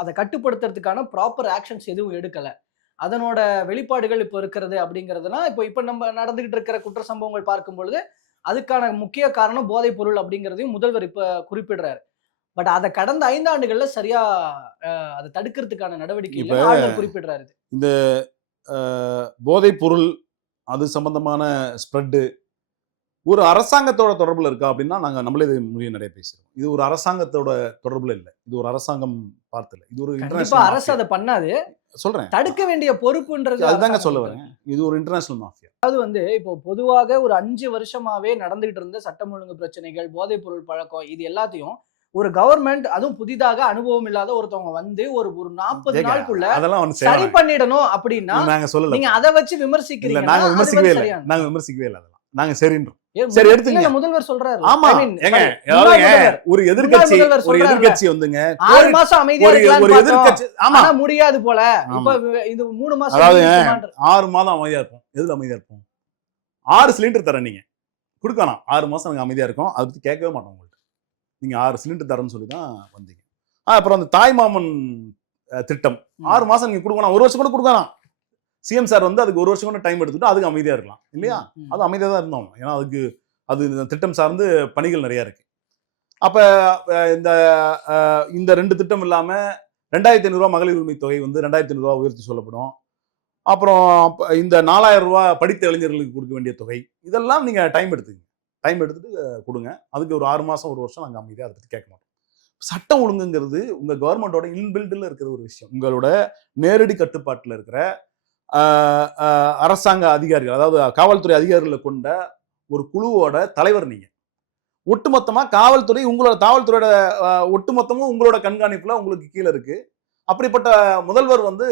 அதை கட்டுப்படுத்துறதுக்கான ப்ராப்பர் ஆக்ஷன்ஸ் எதுவும் எடுக்கல. அதனோட வெளிப்பாடுகள் இப்போ இருக்கிறது அப்படிங்கிறதுனா, இப்போ நம்ம நடந்துகிட்டு இருக்கிற குற்ற சம்பவங்கள் பார்க்கும் பொழுது அதுக்கான முக்கிய காரணம் போதைப் பொருள் அப்படிங்கிறதையும் முதல்வர் இப்ப குறிப்பிடுறாரு. பட் அதை கடந்த 5 ஆண்டுகள்ல சரியா அதை தடுக்கிறதுக்கான நடவடிக்கை ஆளுநர் குறிப்பிடுறாரு. இந்த போதைப் பொருள் அது சம்பந்தமான ஸ்ப்ரெட் ஒரு அரசாங்கத்தோட தொடர்புல இருக்கா அப்படின்னா, நாங்க நம்மளே நிறைய பேசுறோம். இது ஒரு அரசாங்கத்தோட தொடர்புல இல்ல, இது ஒரு அரசாங்கம் பார்த்தல, இது ஒரு இன்டர்நேஷனல் அரசு அதை பண்ணாது. சொல்றேன், தடுக்க வேண்டிய பொறுப்புன்றது அதுதாங்க சொல்ல வரேன். இது ஒரு இன்டர்நேஷனல் மாஃபியா. அது வந்து இப்போ பொதுவாக ஒரு 5 வருஷமாவே நடந்துகிட்டு இருந்த சட்டம் ஒழுங்கு பிரச்சனைகள், போதைப் பொருள் பழக்கம், இது எல்லாத்தையும் ஒரு கவர்மெண்ட், அதுவும் புதிதாக அனுபவம் இல்லாத ஒருத்தவங்க வந்து ஒரு 40 நாளுக்குள்ள சரி பண்ணிடணும் அப்படின்னா நீங்க அதை வச்சு விமர்சிக்கிறீங்க. நாங்க விமர்சிக்கவே இல்லை. அதெல்லாம் நாங்க சரின்றோம். சரி, எடுத்துங்க. முதல்வர் சொல்றாரு. ஆமா, ஏங்க, ஒரு எதிர்க்கட்சி வந்துங்க 6 மாசம் அமைதியா இருக்கலாம்னு, ஆமா முடியாது போல. இப்ப இது 3 மாசம், அதாவது 6 மாதம் அமைதியா இருக்கும். எதுல அமைதியா இருக்கும்? 6 சிலிண்டர் தரேன், நீங்க கொடுக்கணும். 6 மாசம் நாங்க அமைதியா இருக்கோம், அதை பத்தி கேட்கவே மாட்டோம். உங்கள்ட்ட நீங்க 6 சிலிண்டர் தரேன்னு சொல்லி தான் வந்தீங்க. அப்புறம் அந்த தாய்மாமன் திட்டம் 6 மாசம் நீங்க கொடுக்கணும், 1 வருஷம் கூட கொடுக்கலாம். சிஎம் சார் வந்து அதுக்கு 1 வருஷம் கூட டைம் எடுத்துட்டு அதுக்கு அமைதியா இருக்கலாம் இல்லையா? அது அமைதியா தான் இருந்தோம். ஏன்னா அதுக்கு அது திட்டம் சார்ந்து பணிகள் நிறைய இருக்கு. அப்ப இந்த இந்த 2 திட்டம் இல்லாம 2500 ரூபாய் மகளிர் உரிமை தொகை வந்து 2500 ரூபாய் உயர்த்தி சொல்லப்படும். அப்புறம் இந்த 4000 ரூபாய் படித்த இளைஞர்களுக்கு கொடுக்க வேண்டிய தொகை, இதெல்லாம் நீங்க டைம் எடுத்துக்கங்க. டைம் எடுத்துட்டு கொடுங்க. அதுக்கு ஒரு 6 மாசம் 1 வருஷம் நாங்க அமைதியா அதை பத்தி கேட்க மாட்டோம். சட்டம் ஒழுங்குங்கிறது உங்க கவர்மெண்டோட இன்பில்ட்ல இருக்கிற ஒரு விஷயம். உங்களோட நேரடி கட்டுப்பாட்டுல இருக்கிற அரசாங்க அதிகாரிகள், அதாவது காவல்துறை அதிகாரிகளை கொண்ட ஒரு குழுவோட தலைவர் நீங்க. ஒட்டுமொத்தமா காவல்துறை உங்களோட காவல்துறையோட ஒட்டுமொத்தமும் உங்களோட கண்காணிப்புல உங்களுக்கு கீழே இருக்கு. அப்படிப்பட்ட முதல்வர் வந்து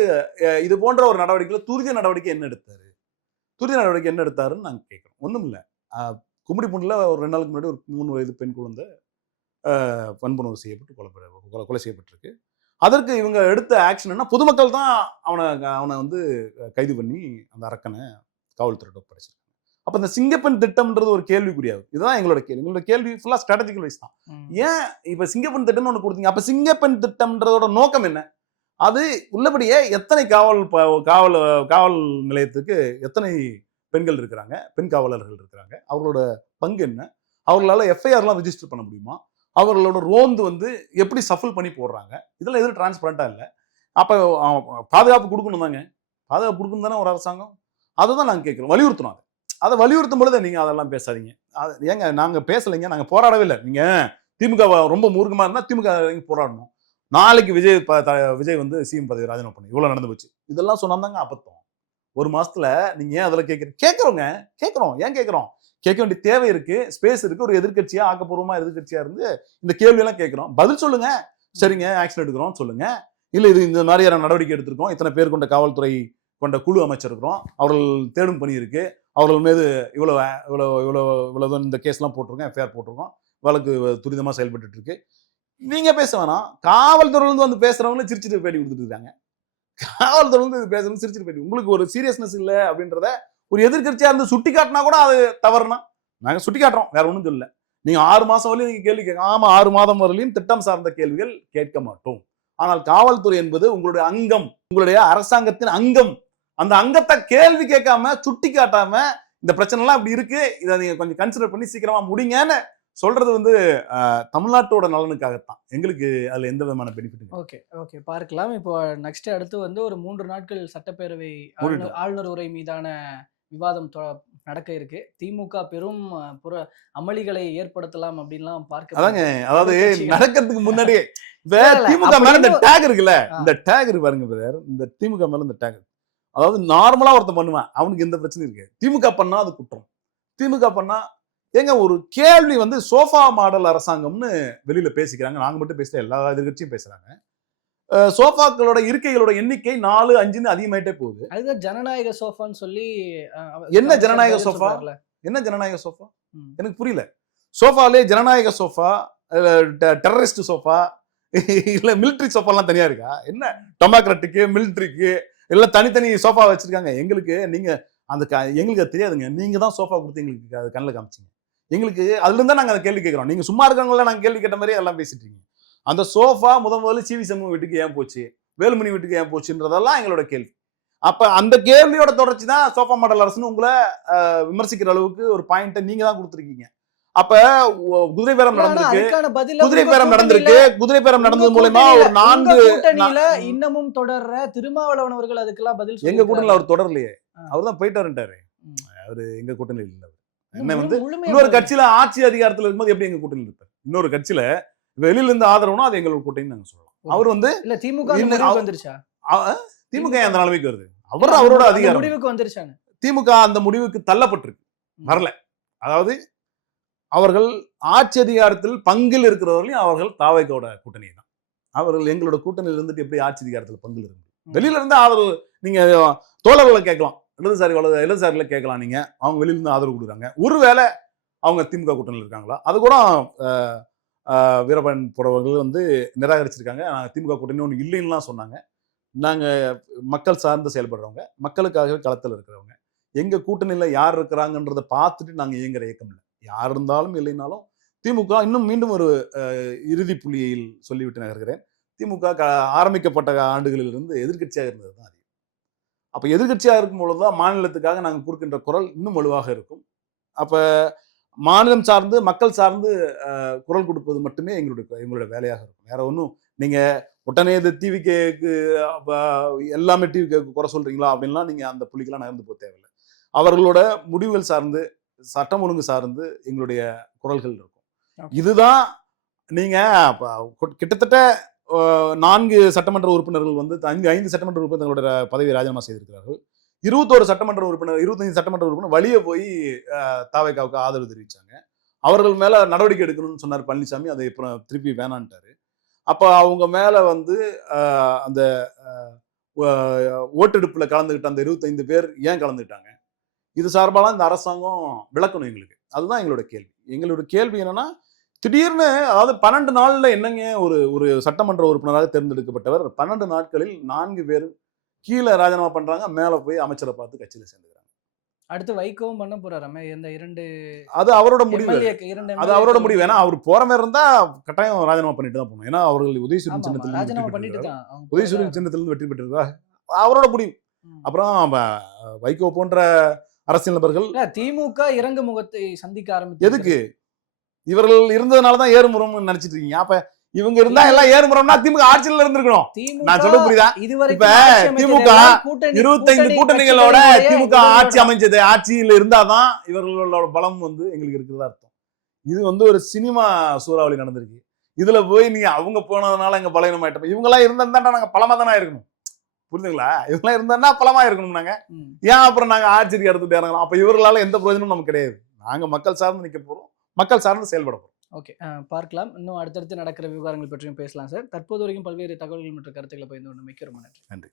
இது போன்ற ஒரு நடவடிக்கையில துரித நடவடிக்கை என்ன எடுத்தாரு? துரித நடவடிக்கை என்ன எடுத்தாருன்னு நாங்க கேட்கிறோம். ஒண்ணும் இல்ல. கும்மிடிப்பூண்டில ஒரு 2 நாளுக்கு முன்னாடி ஒரு 3 வயது பெண் குழந்தை வன்புணர்வு செய்யப்பட்டு கொலை செய்யப்பட்டிருக்கு. அதற்கு இவங்க எடுத்த ஆக்ஷன் என்ன? பொதுமக்கள் தான் அவனை வந்து கைது பண்ணி அந்த அரக்கனை காவல்துறையிட்ட ஒப்படைச்சிருக்காங்க. அப்ப இந்த சிங்கப்பெண் திட்டம்ன்றது ஒரு கேள்விக்குரியாது. இதுதான் எங்களோட கேள்வி. எங்களோட கேள்வி ஃபுல்லா ஸ்ட்ராட்டஜிக்கல் வைஸ் தான். ஏன் இப்ப சிங்கப்பெண் திட்டம்னு ஒண்ணு கொடுத்தீங்க? அப்ப சிங்கப்பெண் திட்டம்ன்றதோட நோக்கம் என்ன? அது உள்ளபடியே எத்தனை காவல் நிலையத்துக்கு எத்தனை பெண்கள் இருக்கிறாங்க, பெண் காவலர்கள் இருக்கிறாங்க, அவர்களோட பங்கு என்ன, அவர்களால எஃப்ஐஆர்லாம் ரெஜிஸ்டர் பண்ண முடியுமா, அவர்களோட ரோந்து வந்து எப்படி சஃபில் பண்ணி போடுறாங்க, இதெல்லாம் எதுவும் டிரான்ஸ்பரண்டா இல்லை. அப்ப பாதுகாப்பு கொடுக்கணும் தாங்க, பாதுகாப்பு கொடுக்கணும் தானே ஒரு அரசாங்கம். அதை தான் நாங்கள் கேட்குறோம், வலியுறுத்தணும். அதை வலியுறுத்தும் பொழுது நீங்க அதெல்லாம் பேசாதீங்க. ஏங்க நாங்க பேசலைங்க, நாங்க போராடவே இல்லை. நீங்க திமுக ரொம்ப மூர்க்கமா இருந்தா திமுக போராடணும். நாளைக்கு விஜய் வந்து சிஎம் பதவி ராஜினாமா பண்ணி இவ்வளவு நடந்து போச்சு, இதெல்லாம் சொன்னாங்க அபத்தம். 1 மாசத்துல நீங்க ஏன் அதில் கேட்கிறோம்? ஏன் கேட்கிறோம்? கேட்க வேண்டிய தேவை இருக்கு, ஸ்பேஸ் இருக்கு. ஒரு எதிர்கட்சியா, ஆக்கப்பூர்வமா எதிர்கட்சியா இருந்து இந்த கேள்வி எல்லாம் கேட்கிறோம். பதில் சொல்லுங்க. சரிங்க, ஆக்ஷன் எடுக்கிறோம் சொல்லுங்க. இல்ல இது இந்த மாதிரியான நடவடிக்கை எடுத்திருக்கோம், இத்தனை பேர் கொண்ட காவல்துறை கொண்ட குழு அமைச்சிருக்கிறோம், அவர்கள் தேடும் பணி இருக்கு, அவர்கள் மீது இவ்வளவு இந்த கேஸ்லாம் போட்டிருக்கோம், எஃப்ஐஆர் போட்டிருக்கோம், வழக்கு துரிதமா செயல்பட்டு இருக்கு. நீங்க பேச வேணாம். காவல்துறையிலிருந்து வந்து பேசுறவங்களே சிரிச்சுட்டு பேட்டி கொடுத்துட்டு இருக்காங்க. காவல்துறையிலிருந்து பேசுறவங்க சிரிச்சுட்டு பேட்டி. உங்களுக்கு ஒரு சீரியஸ்னஸ் இல்லை அப்படின்றத ஒரு எதிர்கட்சியா இருந்து சுட்டி காட்டினா கூட அது தவறுனா நாங்க சுட்டி காட்டுறோம், வேற ஒண்ணும் சொல்லல. நீங்க 6 மாசம் வரலையும் நீங்க கேள்வி கேட்க, ஆமா 6 மாதம் வரலையும் திட்டம் சார்ந்த கேள்விகள் கேட்க மாட்டோம். ஆனால் காவல்துறை என்பது உங்களுடைய அங்கம், உங்களுடைய அரசாங்கத்தின் அங்கம். அந்த அங்கத்தை கேள்வி கேட்காம சுட்டி காட்டாம இந்த பிரச்சனை எல்லாம் இப்படி இருக்கு, இதை நீங்க கொஞ்சம் கன்சிடர் பண்ணி சீக்கிரமா முடிங்கன்னு சொல்றது வந்து தமிழ்நாட்டோட நலனுக்காகத்தான். எங்களுக்கு அதுல எந்த விதமான பெனிஃபிட். ஓகே பார்க்கலாம். இப்போ நெக்ஸ்ட் அடுத்து வந்து ஒரு 3 நாட்கள் சட்டப்பேரவை ஆளுநர் உரை மீதான விவாதம் நடக்க இருக்கு. திமுக பெரும் அமளிகளை ஏற்படுத்தலாம் அப்படின்லாம் பார்க்க. அதாவது நடக்கிறதுக்கு முன்னாடியே திமுக மேல இந்த டேக் இருக்குல்ல, இந்த டேக் இருக்கு பாருங்க பிரதர், இந்த திமுக மேல இந்த டேக். அதாவது நார்மலா ஒருத்தன் பண்ணுவேன், அவனுக்கு எந்த பிரச்சனையும் இருக்கு. திமுக பண்ணா அது குற்றம். திமுக பண்ணா ஏங்க ஒரு கேள்வி வந்து சோஃபா மாடல் அரசாங்கம்னு வெளியில பேசிக்கிறாங்க. நாங்க மட்டும் பேசல, எல்லா எதிர்கட்சியும் பேசுறாங்க. சோஃபாக்களோட இருக்கைகளோட எண்ணிக்கை 4, 5ன்னு அதிகமாயிட்டே போகுது. அதுதான் ஜனநாயக சோஃபான்னு சொல்லி. என்ன ஜனநாயக சோஃபா? என்ன ஜனநாயக சோஃபா? எனக்கு புரியல. சோஃபாலே ஜனநாயக சோஃபா, டெரரிஸ்ட் சோஃபா, இல்ல மிலிட்டரி சோஃபாலாம் தனியா இருக்கா? என்ன டெமோக்ராட்டிக்கு மிலிட்டரிக்கு எல்லாம் தனித்தனி சோஃபா வச்சிருக்காங்க. எங்களுக்கு நீங்க அந்த எங்களுக்கு அது தெரியாதுங்க. நீங்க தான் சோஃபா கொடுத்து எங்களுக்கு அது கண்ணில் காமிச்சிங்க. எங்களுக்கு அதுல இருந்தா நாங்க அதை கேள்வி கேட்கிறோம். நீங்க சும்மா இருக்கவங்கள நாங்க கேள்வி கேட்ட மாதிரி எல்லாம் பேசிட்டு இருக்கீங்க. அந்த சோஃபா முதல்ல சிவி சண்முகம் வீட்டுக்கு ஏன் போச்சு, வேலுமணி வீட்டுக்கு ஏன் போச்சுன்றதெல்லாம் எங்களோட கேள்வி. அப்ப அந்த கேள்வியோட தொடர்ச்சி தான் சோஃபா மாடல் அரசுன்னு உங்களை விமர்சிக்கிற அளவுக்கு ஒரு பாயிண்ட்டை நீங்க தான் கொடுத்துருக்கீங்க. அப்ப குதிரை பேரம் நடந்திருக்கு, குதிரை பேரம் நடந்தது மூலமா ஒரு 4 இன்னமும் தொடர்ற திருமாவளவன் அவர்கள் அதுக்கெல்லாம் பதில். எங்க கூட்டணியில அவர் தொடரலையே, அவர் தான் போயிட்டாருன்ட்டாரு. அவரு எங்க கூட்டணியில் இல்ல. என்ன வந்து இன்னொரு கட்சியில ஆட்சி அதிகாரத்துல இருக்கும்போது எப்படி எங்க கூட்டணியில் இருப்பார்? இன்னொரு கட்சியில வெளியில இருந்து ஆதரவுனா அது எங்களோட கூட்டணி நாங்க சொல்லலாம். அவர் வந்து இல்ல திமுக வந்துருச்சா? திமுக அந்த நிலைமைக்கு வருது, அவரோட அதிகாரம் முடிவுக்கு வந்துருச்சாங்க. திமுக அந்த முடிவுக்கு தள்ளப்பட்டிருக்கு, வரல. அதாவது அவர்கள் ஆட்சி அதிகாரத்தில் பங்கில் இருக்கிறவர்களையும் அவர்கள் தாவேக்கோட கூட்டணி தான். அவர்கள் எங்களோட கூட்டணியில் இருந்துட்டு எப்படி ஆட்சி அதிகாரத்தில் பங்கில் இருக்கு? வெளியில இருந்து ஆதரவு நீங்க தோழர்களை கேட்கலாம், இடதுசாரிகளை கேட்கலாம். நீங்க அவங்க வெளியில இருந்து ஆதரவு கொடுக்குறாங்க. ஒருவேளை அவங்க திமுக கூட்டணியில் இருக்காங்களா? அது கூட வீரபாண்டியன் போறவர்கள் வந்து நிராகரிச்சிருக்காங்க. திமுக கூட்டணி ஒன்று இல்லைன்னுலாம் சொன்னாங்க. நாங்க மக்கள் சார்ந்து செயல்படுறவங்க, மக்களுக்காகவே களத்தில் இருக்கிறவங்க, எங்க கூட்டணியில யார் இருக்கிறாங்கன்றதை பார்த்துட்டு நாங்க இயங்குற இயக்கம் இல்லை. யார் இருந்தாலும் இல்லைனாலும் திமுக இன்னும் மீண்டும் ஒரு இறுதி புள்ளியில் சொல்லிவிட்டு நகர்கிறேன். திமுக ஆரம்பிக்கப்பட்ட ஆண்டுகளிலிருந்து எதிர்கட்சியாக இருந்தது தான் அதிகம். அப்ப எதிர்க்கட்சியா இருக்கும் பொழுதுதான் மாநிலத்துக்காக நாங்கள் கொடுக்கின்ற குரல் இன்னும் வலுவாக இருக்கும். அப்ப மாநிலம் சார்ந்து மக்கள் சார்ந்து குரல் கொடுப்பது மட்டுமே எங்களுடைய வேலையாக இருக்கும். வேற ஒன்றும் நீங்க உடனே இது டிவிக்கு எல்லாமே டிவிக்கு குறை சொல்றீங்களா அப்படின்லாம் நீங்க அந்த புள்ளிக்கெல்லாம் நகர்ந்து போக தேவையில்லை. அவர்களோட முடிவுகள் சார்ந்து சட்டம் ஒழுங்கு சார்ந்து எங்களுடைய குரல்கள் இருக்கும். இதுதான் நீங்க கிட்டத்தட்ட 4 சட்டமன்ற உறுப்பினர்கள் வந்து 5 சட்டமன்ற உறுப்பினர் தங்களுடைய பதவியை ராஜினாமா செய்திருக்கிறார்கள். 21 சட்டமன்ற உறுப்பினர் 25 சட்டமன்ற உறுப்பினர் வழியே போய் தாவேகாவுக்கு ஆதரவு தெரிவிச்சாங்க. அவர்கள் மேல நடவடிக்கை எடுக்கணும்னு சொன்னார் பழனிசாமி. அதை இப்போ திருப்பி வேணான்ட்டாரு. அப்ப அவங்க மேல வந்து அந்த ஓட்டெடுப்புல கலந்துகிட்ட அந்த 25 பேர் ஏன் கலந்துக்கிட்டாங்க? இது சார்பாலாம் இந்த அரசாங்கம் விளக்கணும் எங்களுக்கு. அதுதான் எங்களோட கேள்வி. எங்களோட கேள்வி என்னன்னா, திடீர்னு அதாவது 12 நாள்ல என்னங்க ஒரு சட்டமன்ற உறுப்பினராக தேர்ந்தெடுக்கப்பட்டவர் 12 நாட்களில் 4 பேர் கீழே ராஜினாமா பண்றாங்க, மேல போய் அமைச்சரை பார்த்து கட்சியில சேர்ந்துக்கிறாங்க. அடுத்து வைக்கவும் பண்ண போறாராமே இந்த 2 அது அவரோட முடிவு. அது அவரோட MLA முடிவு. ஏன்னா அவர் போற மாதிரி இருந்தா கட்டாயம் ராஜினாமா பண்ணிட்டு தான் போகணும். ஏன்னா அவர்கள் உதயசூரியன் சின்னத்தில் ராஜினாமா பண்ணிட்டு தான் உதயசூரியன் சின்னத்திலிருந்து வெற்றி பெற்றிருக்கா அவரோட முடிவு. அப்புறம் வைகோ போன்ற அரசியல் நபர்கள் திமுக இறங்கு முகத்தை சந்திக்க ஆரம்பிச்சு எதுக்கு இவர்கள் இருந்ததுனாலதான் ஏறுமுறம்னு நினைச்சிட்டு இருக்கீங்க. அப்ப இவங்க இருந்தா எல்லாம் ஏறுமுறம்னா திமுக ஆட்சியில இருந்திருக்கணும். நான் சொல்ல புரியுதா? இப்ப திமுக 25 கூட்டணிகளோட திமுக ஆட்சி அமைஞ்சது. ஆட்சியில இருந்தாதான் இவர்களோட பலம் வந்து எங்களுக்கு இருக்கிறதா அர்த்தம். இது வந்து ஒரு சினிமா சூறாவளி நடந்திருக்கு. இதுல போய் நீங்க அவங்க போனதுனால எங்க பலவீனம் ஆயிட்டோம். இவங்க எல்லாம் இருந்தா நாங்க பலமா தானே இருக்கணும். புரிஞ்சுங்களா? இவங்கெல்லாம் இருந்தா பலமா இருக்கணும். நாங்க ஏன் அப்புறம் நாங்க ஆட்சிக்கு எடுத்துட்டு இறங்கலாம்? அப்ப இவர்களால எந்த பிரயோஜனமும் நமக்கு கிடையாது. நாங்க மக்கள் சார்ந்து நிக்க போறோம், மக்கள் சார்ந்து செயல்பட போறோம். ஓகே, பார்க்கலாம். இன்னும் அடுத்தடுத்து நடக்கிற விவகாரங்கள் பற்றியும் பேசலாம் சார். தற்போது வரைக்கும் பல்வேறு தகவல்கள் மற்றும் கருத்துக்களை பகிர்ந்து கொண்டமைக்கு ரொம்ப நன்றி. நன்றி.